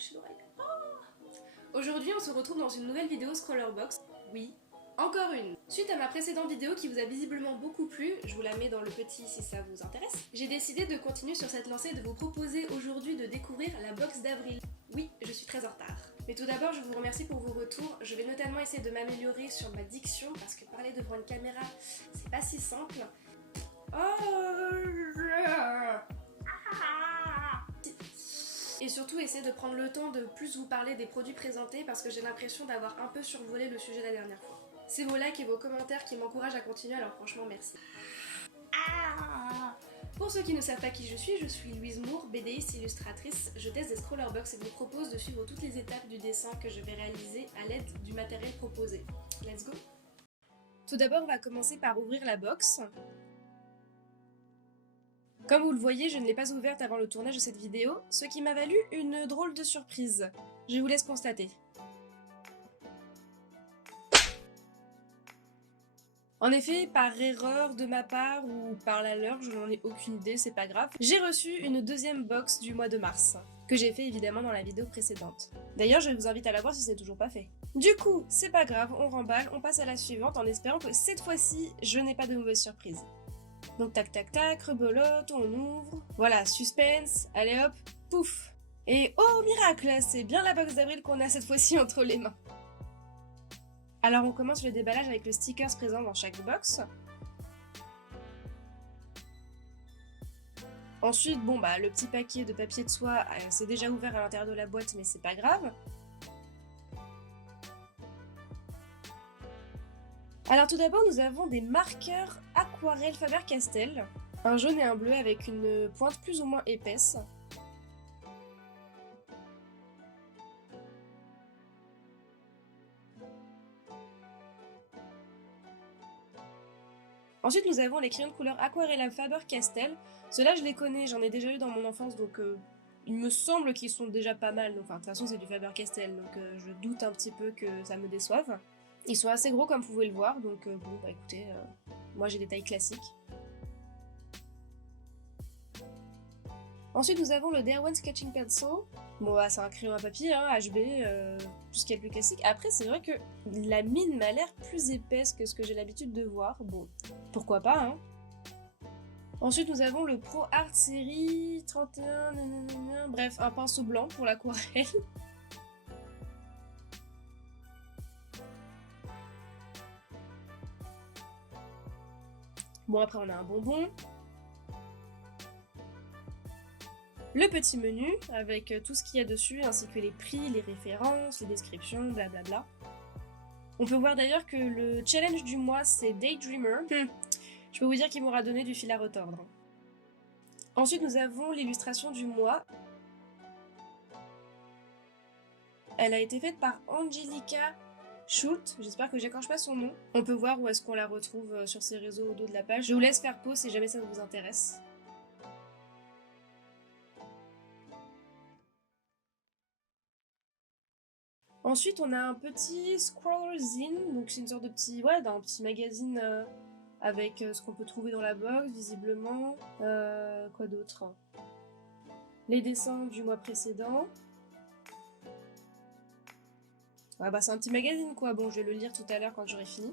rapprocher l'oreille. Aujourd'hui, on se retrouve dans une nouvelle vidéo Scrollerbox. Oui, encore une. Suite à ma précédente vidéo qui vous a visiblement beaucoup plu, je vous la mets dans le petit si ça vous intéresse, j'ai décidé de continuer sur cette lancée et de vous proposer aujourd'hui de découvrir la box d'avril. Oui, je suis très en retard. Mais tout d'abord, je vous remercie pour vos retours. Je vais notamment essayer de m'améliorer sur ma diction parce que parler devant une caméra, c'est pas si simple. Et surtout essayer de prendre le temps de plus vous parler des produits présentés parce que j'ai l'impression d'avoir un peu survolé le sujet la dernière fois. C'est vos likes et vos commentaires qui m'encouragent à continuer, alors franchement merci. Pour ceux qui ne savent pas qui je suis Louise Moore, BDiste illustratrice. Je teste des Scrollerbox et vous propose de suivre toutes les étapes du dessin que je vais réaliser à l'aide du matériel proposé. Let's go! Tout d'abord, on va commencer par ouvrir la box. Comme vous le voyez, je ne l'ai pas ouverte avant le tournage de cette vidéo, ce qui m'a valu une drôle de surprise. Je vous laisse constater. En effet, par erreur de ma part ou par la leur, je n'en ai aucune idée, c'est pas grave, j'ai reçu une deuxième box du mois de mars, que j'ai fait évidemment dans la vidéo précédente. D'ailleurs, je vous invite à la voir si ce n'est toujours pas fait. Du coup, c'est pas grave, on remballe, on passe à la suivante en espérant que cette fois-ci, je n'ai pas de mauvaise surprise. Donc tac tac tac, rebelote, on ouvre, voilà, suspense, allez hop, pouf. Et oh miracle, c'est bien la box d'avril qu'on a cette fois-ci entre les mains. Alors on commence le déballage avec le stickers présent dans chaque box. Ensuite, bon bah le petit paquet de papier de soie, c'est déjà ouvert à l'intérieur de la boîte mais c'est pas grave. Alors tout d'abord nous avons des marqueurs aquarelle Faber-Castell, un jaune et un bleu avec une pointe plus ou moins épaisse. Ensuite, nous avons les crayons de couleur aquarelle Faber-Castell. Ceux-là, je les connais, j'en ai déjà eu dans mon enfance, donc il me semble qu'ils sont déjà pas mal. Enfin, de toute façon, c'est du Faber-Castell, donc je doute un petit peu que ça me déçoive. Ils sont assez gros, comme vous pouvez le voir, donc bon, bah écoutez, moi j'ai des tailles classiques. Ensuite, nous avons le Derwent Sketching Pencil. Bon, bah, c'est un crayon à papier, hein, HB, tout ce qui est le plus classique. Après, c'est vrai que la mine m'a l'air plus épaisse que ce que j'ai l'habitude de voir. Bon, pourquoi pas, hein. Ensuite, nous avons le Pro Art Série 31, nanana, bref, un pinceau blanc pour l'aquarelle. Bon, après, on a un bonbon. Le petit menu, avec tout ce qu'il y a dessus, ainsi que les prix, les références, les descriptions, blablabla. On peut voir d'ailleurs que le challenge du mois, c'est Daydreamer. Je peux vous dire qu'il m'aura donné du fil à retordre. Ensuite, nous avons l'illustration du mois. Elle a été faite par Angelica Schult, j'espère que j'écorche pas son nom. On peut voir où est-ce qu'on la retrouve sur ses réseaux au dos de la page. Je vous laisse faire pause si jamais ça vous intéresse. Ensuite, on a un petit Scrollerzine, donc c'est une sorte de petit, ouais, d'un petit magazine avec ce qu'on peut trouver dans la box, visiblement. Quoi d'autre? Les dessins du mois précédent. Ouais, bah c'est un petit magazine quoi, bon je vais le lire tout à l'heure quand j'aurai fini.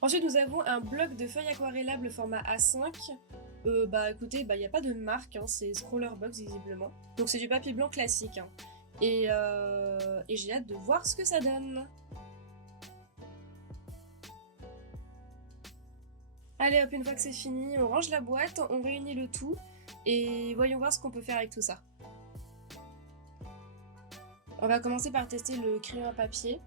Ensuite nous avons un bloc de feuilles aquarellables format A5. Bah écoutez, bah il n'y a pas de marque, hein, c'est Scrollerbox visiblement. Donc c'est du papier blanc classique. Hein. Et j'ai hâte de voir ce que ça donne. Allez hop, une fois que c'est fini, on range la boîte, on réunit le tout. Et voyons voir ce qu'on peut faire avec tout ça. On va commencer par tester le crayon à papier.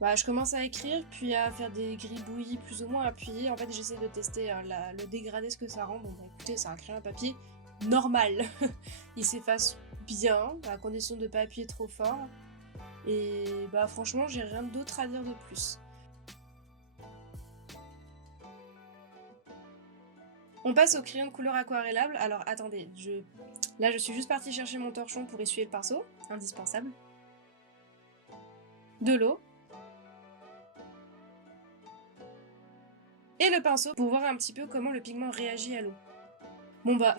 Bah, je commence à écrire, puis à faire des gribouillis plus ou moins appuyés. En fait, j'essaie de tester le dégradé, ce que ça rend. Bon, bah, écoutez, c'est un crayon à papier normal. Il s'efface bien, à condition de ne pas appuyer trop fort. Et bah, franchement, j'ai rien d'autre à dire de plus. On passe au crayon de couleur aquarellable. Alors, attendez, là, je suis juste partie chercher mon torchon pour essuyer le pinceau. Indispensable. De l'eau. Et le pinceau pour voir un petit peu comment le pigment réagit à l'eau. Bon bah,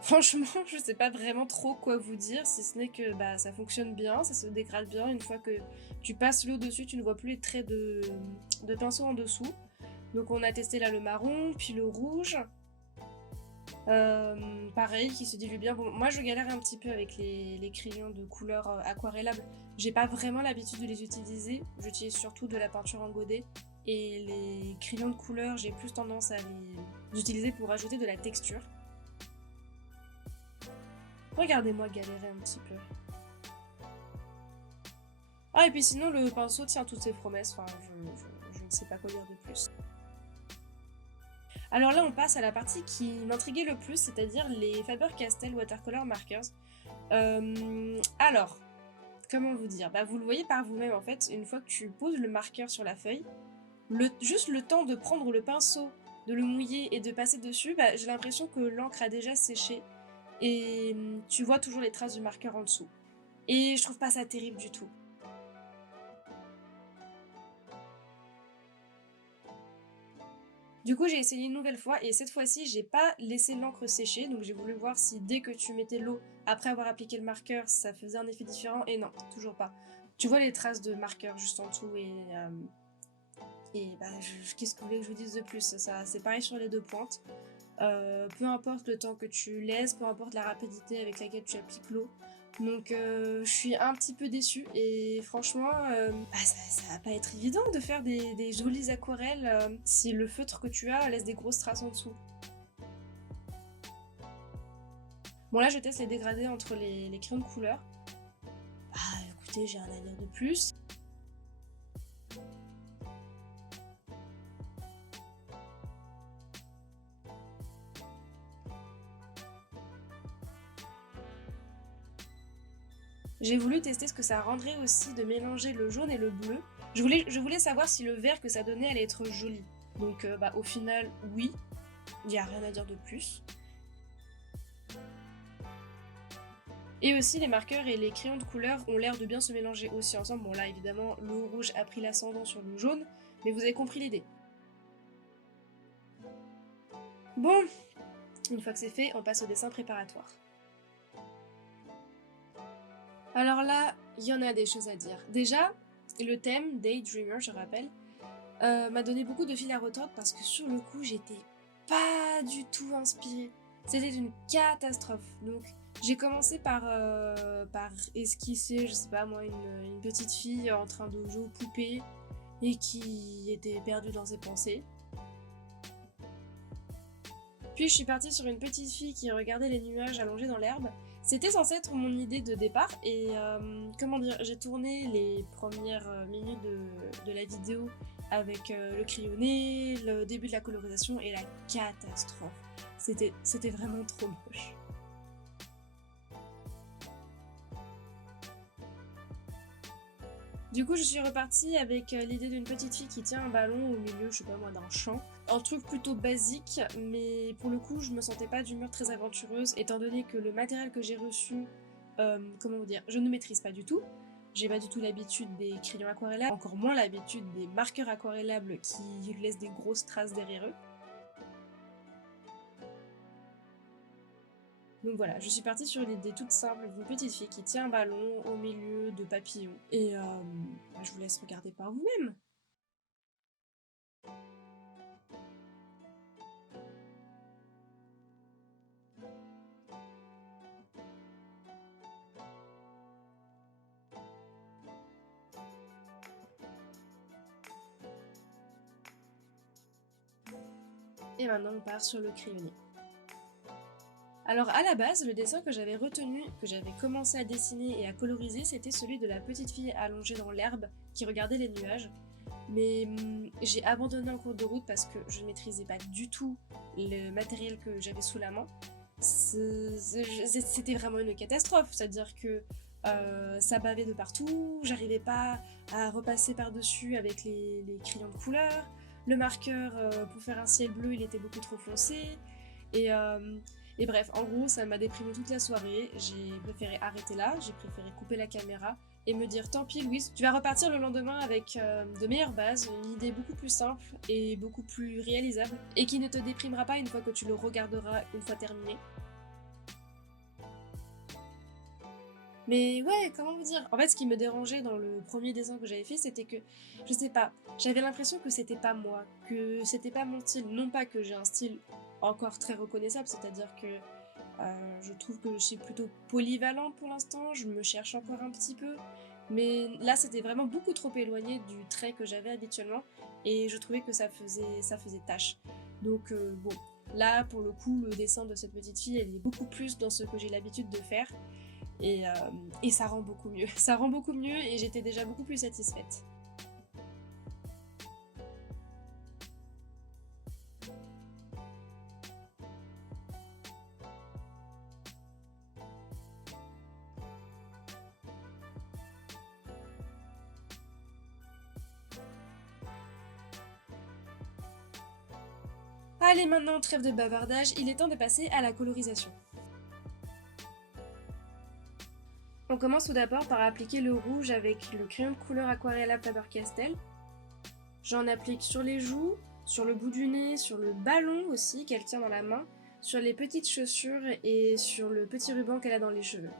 Franchement, je sais pas vraiment trop quoi vous dire, si ce n'est que bah, ça fonctionne bien, ça se dégrade bien. Une fois que tu passes l'eau dessus, tu ne vois plus les traits de pinceau en dessous. Donc on a testé là le marron, puis le rouge. Pareil, qui se dilue bien. Bon, moi je galère un petit peu avec les crayons de couleur aquarellables. J'ai pas vraiment l'habitude de les utiliser. J'utilise surtout de la peinture en godet. Et les crayons de couleur, j'ai plus tendance à les utiliser pour ajouter de la texture. Regardez-moi galérer un petit peu. Ah, et puis sinon, le pinceau tient toutes ses promesses. Enfin, je ne sais pas quoi dire de plus. Alors là, on passe à la partie qui m'intriguait le plus, c'est-à-dire les Faber-Castell Watercolor Markers. Alors, comment vous dire? Bah, vous le voyez par vous-même en fait, une fois que tu poses le marqueur sur la feuille, juste le temps de prendre le pinceau, de le mouiller et de passer dessus, bah, j'ai l'impression que l'encre a déjà séché et tu vois toujours les traces du marqueur en dessous. Et je trouve pas ça terrible du tout. Du coup, j'ai essayé une nouvelle fois et cette fois-ci, j'ai pas laissé l'encre sécher, donc j'ai voulu voir si dès que tu mettais l'eau après avoir appliqué le marqueur, ça faisait un effet différent et non, toujours pas. Tu vois les traces de marqueur juste en dessous et bah, qu'est-ce que vous voulez que je vous dise de plus? Ça, c'est pareil sur les deux pointes. Peu importe le temps que tu laisses, peu importe la rapidité avec laquelle tu appliques l'eau. Donc je suis un petit peu déçue et franchement, bah, ça va pas être évident de faire des jolies aquarelles si le feutre que tu as laisse des grosses traces en dessous. Bon là je teste les dégradés entre les crayons de couleur. Ah écoutez, j'ai rien à dire de plus. J'ai voulu tester ce que ça rendrait aussi de mélanger le jaune et le bleu. Je voulais savoir si le vert que ça donnait allait être joli. Donc bah, au final, oui, il n'y a rien à dire de plus. Et aussi les marqueurs et les crayons de couleur ont l'air de bien se mélanger aussi ensemble. Bon là évidemment le rouge a pris l'ascendant sur le jaune, mais vous avez compris l'idée. Bon, une fois que c'est fait, on passe au dessin préparatoire. Alors là, il y en a des choses à dire. Déjà, le thème, Daydreamer, je rappelle, m'a donné beaucoup de fil à retordre parce que sur le coup, j'étais pas du tout inspirée. C'était une catastrophe. Donc, j'ai commencé par esquisser, je sais pas moi, une petite fille en train de jouer aux poupées et qui était perdue dans ses pensées. Puis je suis partie sur une petite fille qui regardait les nuages allongés dans l'herbe. C'était censé être mon idée de départ et comment dire, j'ai tourné les premières minutes de la vidéo avec le crayonné, le début de la colorisation et la catastrophe. C'était vraiment trop moche. Du coup, je suis repartie avec l'idée d'une petite fille qui tient un ballon au milieu, je sais pas moi, d'un champ. Un truc plutôt basique, mais pour le coup, je me sentais pas d'humeur très aventureuse, étant donné que le matériel que j'ai reçu, comment vous dire, je ne maîtrise pas du tout. J'ai pas du tout l'habitude des crayons aquarellables, encore moins l'habitude des marqueurs aquarellables qui laissent des grosses traces derrière eux. Donc voilà, je suis partie sur l'idée toute simple d'une petite fille qui tient un ballon au milieu de papillons. Et je vous laisse regarder par vous-même. Et maintenant on part sur le crayonné. Alors à la base, le dessin que j'avais retenu, que j'avais commencé à dessiner et à coloriser, c'était celui de la petite fille allongée dans l'herbe qui regardait les nuages. Mais j'ai abandonné en cours de route parce que je ne maîtrisais pas du tout le matériel que j'avais sous la main. C'était vraiment une catastrophe, c'est-à-dire que ça bavait de partout, j'arrivais pas à repasser par-dessus avec les crayons de couleur, le marqueur pour faire un ciel bleu il était beaucoup trop foncé, et, euh, et bref, en gros ça m'a déprimé toute la soirée, j'ai préféré arrêter là, j'ai préféré couper la caméra et me dire tant pis Louise, tu vas repartir le lendemain avec de meilleures bases, une idée beaucoup plus simple et beaucoup plus réalisable et qui ne te déprimera pas une fois que tu le regarderas une fois terminé. Mais ouais, comment vous dire? En fait, ce qui me dérangeait dans le premier dessin que j'avais fait, c'était que, je sais pas, j'avais l'impression que c'était pas moi, que c'était pas mon style. Non pas que j'ai un style encore très reconnaissable, c'est-à-dire que je trouve que je suis plutôt polyvalente pour l'instant, je me cherche encore un petit peu. Mais là, c'était vraiment beaucoup trop éloigné du trait que j'avais habituellement, et je trouvais que ça faisait tâche. Donc bon, là, pour le coup, le dessin de cette petite fille, elle est beaucoup plus dans ce que j'ai l'habitude de faire. Et ça rend beaucoup mieux. Ça rend beaucoup mieux et j'étais déjà beaucoup plus satisfaite. Allez, maintenant, trêve de bavardage, il est temps de passer à la colorisation. On commence tout d'abord par appliquer le rouge avec le crayon de couleur aquarelle à Faber-Castell. J'en applique sur les joues, sur le bout du nez, sur le ballon aussi qu'elle tient dans la main, sur les petites chaussures et sur le petit ruban qu'elle a dans les cheveux.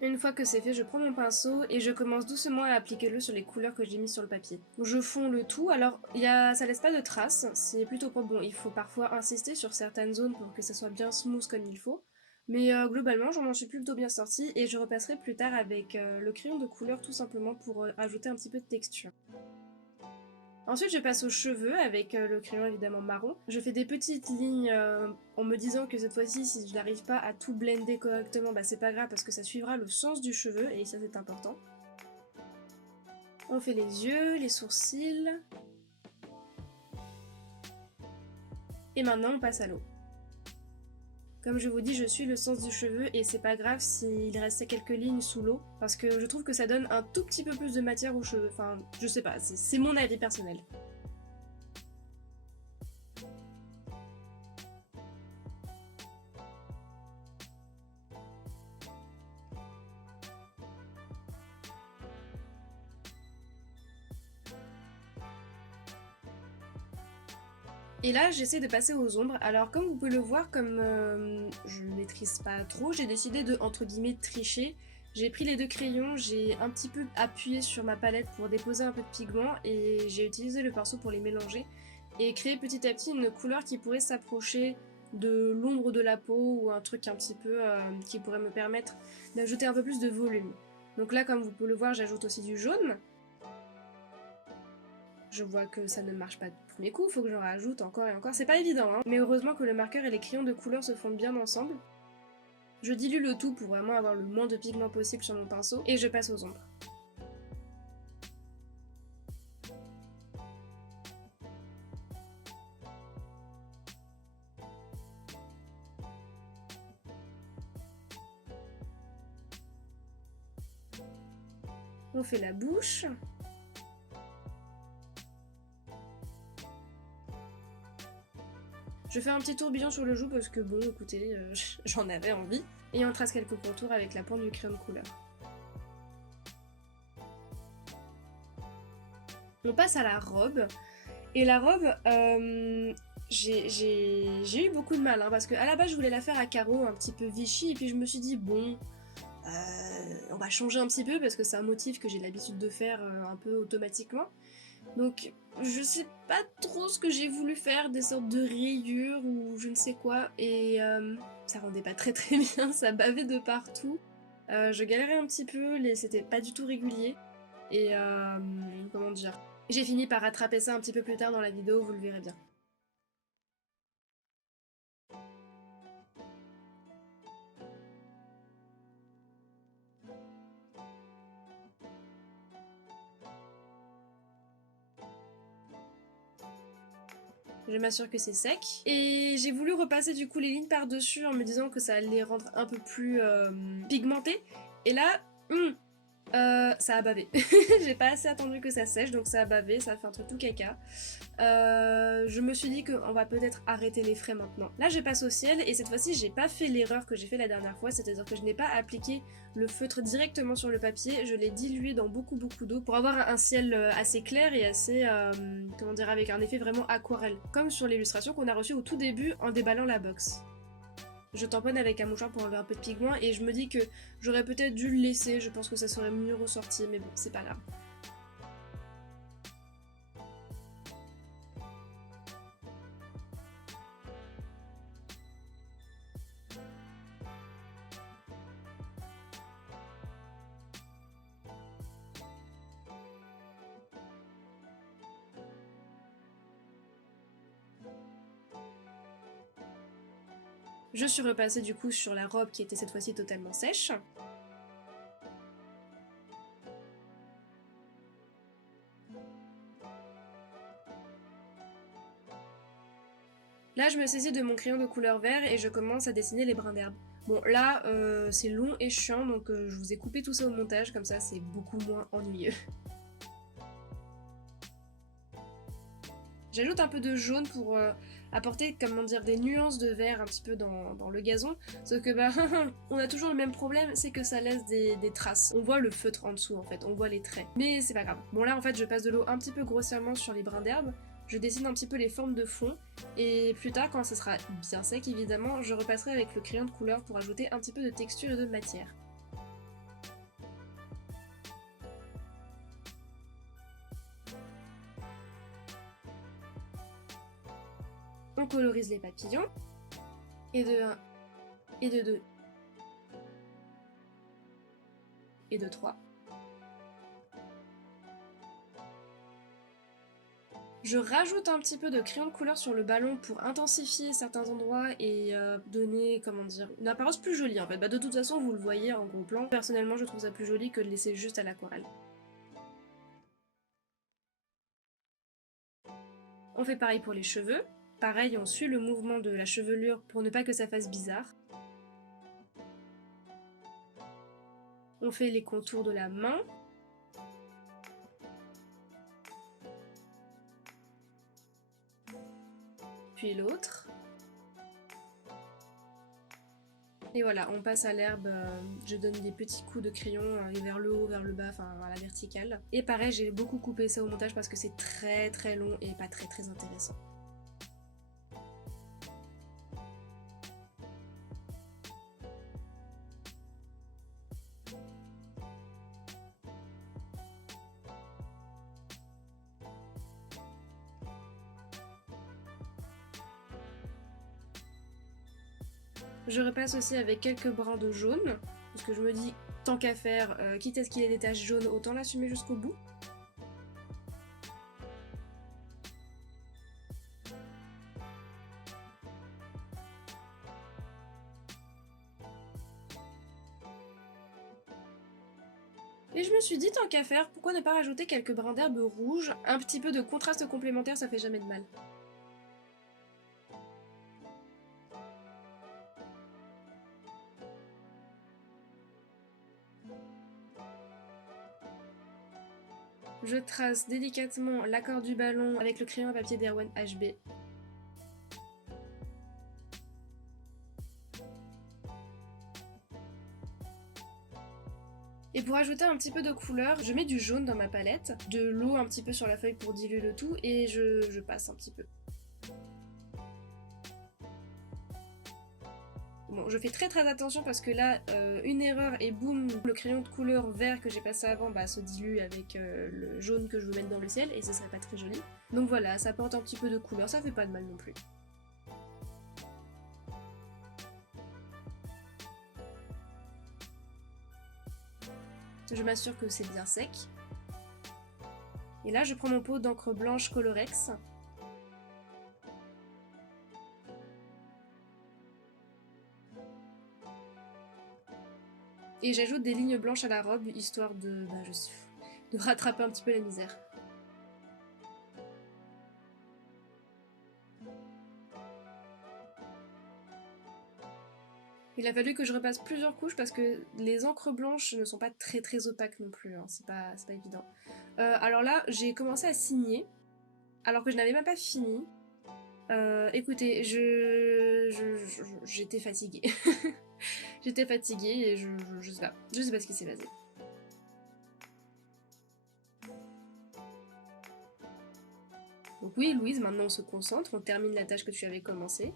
Une fois que c'est fait, je prends mon pinceau et je commence doucement à appliquer-le sur les couleurs que j'ai mis sur le papier. Je fonds le tout, alors ça laisse pas de traces, c'est plutôt propre. Bon, il faut parfois insister sur certaines zones pour que ça soit bien smooth comme il faut, mais globalement, j'en suis plutôt bien sortie et je repasserai plus tard avec le crayon de couleur tout simplement pour ajouter un petit peu de texture. Ensuite, je passe aux cheveux avec le crayon évidemment marron. Je fais des petites lignes en me disant que cette fois-ci, si je n'arrive pas à tout blender correctement, bah c'est pas grave parce que ça suivra le sens du cheveu et ça c'est important. On fait les yeux, les sourcils. Et maintenant, on passe à l'eau. Comme je vous dis, je suis le sens du cheveu et c'est pas grave s'il restait quelques lignes sous l'eau parce que je trouve que ça donne un tout petit peu plus de matière aux cheveux. Enfin, je sais pas, c'est mon avis personnel. Et là, j'essaie de passer aux ombres. Alors, comme vous pouvez le voir, comme je ne maîtrise pas trop, j'ai décidé de, entre guillemets, tricher. J'ai pris les deux crayons, j'ai un petit peu appuyé sur ma palette pour déposer un peu de pigment et j'ai utilisé le pinceau pour les mélanger et créer petit à petit une couleur qui pourrait s'approcher de l'ombre de la peau ou un truc un petit peu qui pourrait me permettre d'ajouter un peu plus de volume. Donc là, comme vous pouvez le voir, j'ajoute aussi du jaune. Je vois que ça ne marche pas du premier coup, faut que j'en rajoute encore et encore. C'est pas évident, hein, mais heureusement que le marqueur et les crayons de couleur se fondent bien ensemble. Je dilue le tout pour vraiment avoir le moins de pigment possible sur mon pinceau et je passe aux ombres. On fait la bouche. Je fais un petit tourbillon sur le joue parce que bon, écoutez, j'en avais envie. Et on trace quelques contours avec la pointe du crayon de couleur. On passe à la robe. Et la robe, j'ai eu beaucoup de mal, hein, parce qu'à la base je voulais la faire à carreaux, un petit peu Vichy, et puis je me suis dit, bon, on va changer un petit peu parce que c'est un motif que j'ai l'habitude de faire un peu automatiquement. Donc je sais pas trop ce que j'ai voulu faire, des sortes de rayures ou je ne sais quoi, et ça rendait pas très très bien, ça bavait de partout. Je galérais un petit peu, c'était pas du tout régulier, et comment dire, j'ai fini par rattraper ça un petit peu plus tard dans la vidéo, vous le verrez bien. Je m'assure que c'est sec. Et j'ai voulu repasser du coup les lignes par-dessus en me disant que ça allait les rendre un peu plus pigmentées. Et là, ça a bavé. J'ai pas assez attendu que ça sèche, donc ça a bavé, ça a fait un truc tout caca. Je me suis dit qu'on va peut-être arrêter les frais maintenant. Là, je passe au ciel et cette fois-ci, j'ai pas fait l'erreur que j'ai fait la dernière fois, c'est-à-dire que je n'ai pas appliqué le feutre directement sur le papier, je l'ai dilué dans beaucoup d'eau pour avoir un ciel assez clair et assez, comment dire, avec un effet vraiment aquarelle, comme sur l'illustration qu'on a reçue au tout début en déballant la box. Je tamponne avec un mouchoir pour enlever un peu de pigment et je me dis que j'aurais peut-être dû le laisser, je pense que ça serait mieux ressorti, mais bon, c'est pas grave. Je suis repassée du coup sur la robe qui était cette fois-ci totalement sèche. Là, je me saisis de mon crayon de couleur vert et je commence à dessiner les brins d'herbe. Bon, là, c'est long et chiant, donc je vous ai coupé tout ça au montage, comme ça c'est beaucoup moins ennuyeux. J'ajoute un peu de jaune pour apporter, comment dire, des nuances de vert un petit peu dans le gazon. Sauf que bah, on a toujours le même problème, c'est que ça laisse des traces. On voit le feutre en dessous en fait, on voit les traits. Mais c'est pas grave. Bon là en fait je passe de l'eau un petit peu grossièrement sur les brins d'herbe. Je dessine un petit peu les formes de fond. Et plus tard, quand ce sera bien sec évidemment, je repasserai avec le crayon de couleur pour ajouter un petit peu de texture et de matière. On colorise les papillons. Et de 1, et de 2, et de 3. Je rajoute un petit peu de crayon de couleur sur le ballon pour intensifier certains endroits et donner, comment dire, une apparence plus jolie en fait. Bah, de toute façon, vous le voyez en gros plan. Personnellement, je trouve ça plus joli que de laisser juste à l'aquarelle. On fait pareil pour les cheveux. Pareil, on suit le mouvement de la chevelure pour ne pas que ça fasse bizarre. On fait les contours de la main. Puis l'autre. Et voilà, on passe à l'herbe, je donne des petits coups de crayon vers le haut, vers le bas, enfin à la verticale. Et pareil, j'ai beaucoup coupé ça au montage parce que c'est très très long et pas très très intéressant. Je repasse aussi avec quelques brins de jaune, parce que je me dis, tant qu'à faire, quitte à ce qu'il y ait des taches jaunes, autant l'assumer jusqu'au bout. Et je me suis dit, tant qu'à faire, pourquoi ne pas rajouter quelques brins d'herbe rouge? Un petit peu de contraste complémentaire, ça fait jamais de mal. Je trace délicatement l'accord du ballon avec le crayon à papier d'Erwan HB. Et pour ajouter un petit peu de couleur, je mets du jaune dans ma palette, de l'eau un petit peu sur la feuille pour diluer le tout, et je passe un petit peu. Bon, je fais très très attention parce que là, une erreur et boum, le crayon de couleur vert que j'ai passé avant se dilue avec le jaune que je veux mettre dans le ciel et ce serait pas très joli. Donc voilà, ça apporte un petit peu de couleur, ça fait pas de mal non plus. Je m'assure que c'est bien sec. Et là, je prends mon pot d'encre blanche Colorex. Et j'ajoute des lignes blanches à la robe, histoire de rattraper un petit peu la misère. Il a fallu que je repasse plusieurs couches parce que les encres blanches ne sont pas très très opaques non plus, hein. C'est pas évident. Alors là, j'ai commencé à signer, alors que je n'avais même pas fini. Écoutez, j'étais fatiguée. J'étais fatiguée et je sais pas ce qui s'est passé. Donc oui, Louise, maintenant on se concentre, on termine la tâche que tu avais commencée.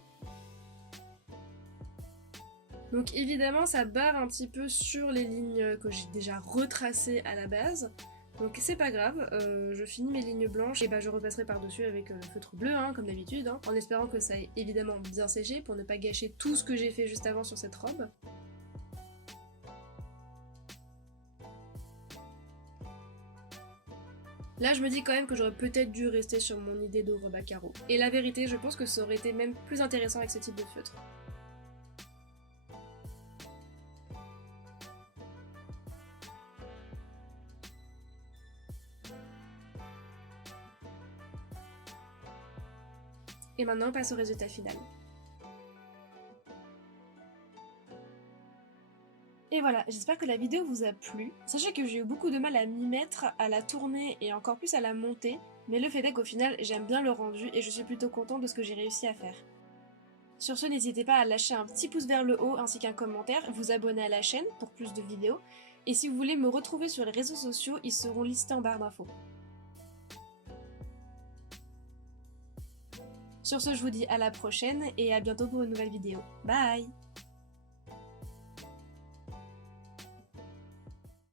Donc évidemment ça barre un petit peu sur les lignes que j'ai déjà retracées à la base. Donc c'est pas grave, je finis mes lignes blanches et bah je repasserai par-dessus avec le feutre bleu, hein, comme d'habitude, hein, en espérant que ça ait évidemment bien séché pour ne pas gâcher tout ce que j'ai fait juste avant sur cette robe. Là je me dis quand même que j'aurais peut-être dû rester sur mon idée de robe à carreaux. Et la vérité, je pense que ça aurait été même plus intéressant avec ce type de feutre. Et maintenant on passe au résultat final. Et voilà, j'espère que la vidéo vous a plu. Sachez que j'ai eu beaucoup de mal à m'y mettre, à la tourner et encore plus à la monter, mais le fait est qu'au final j'aime bien le rendu et je suis plutôt contente de ce que j'ai réussi à faire. Sur ce, n'hésitez pas à lâcher un petit pouce vers le haut ainsi qu'un commentaire, vous abonner à la chaîne pour plus de vidéos, et si vous voulez me retrouver sur les réseaux sociaux, ils seront listés en barre d'infos. Sur ce, je vous dis à la prochaine et à bientôt pour une nouvelle vidéo. Bye!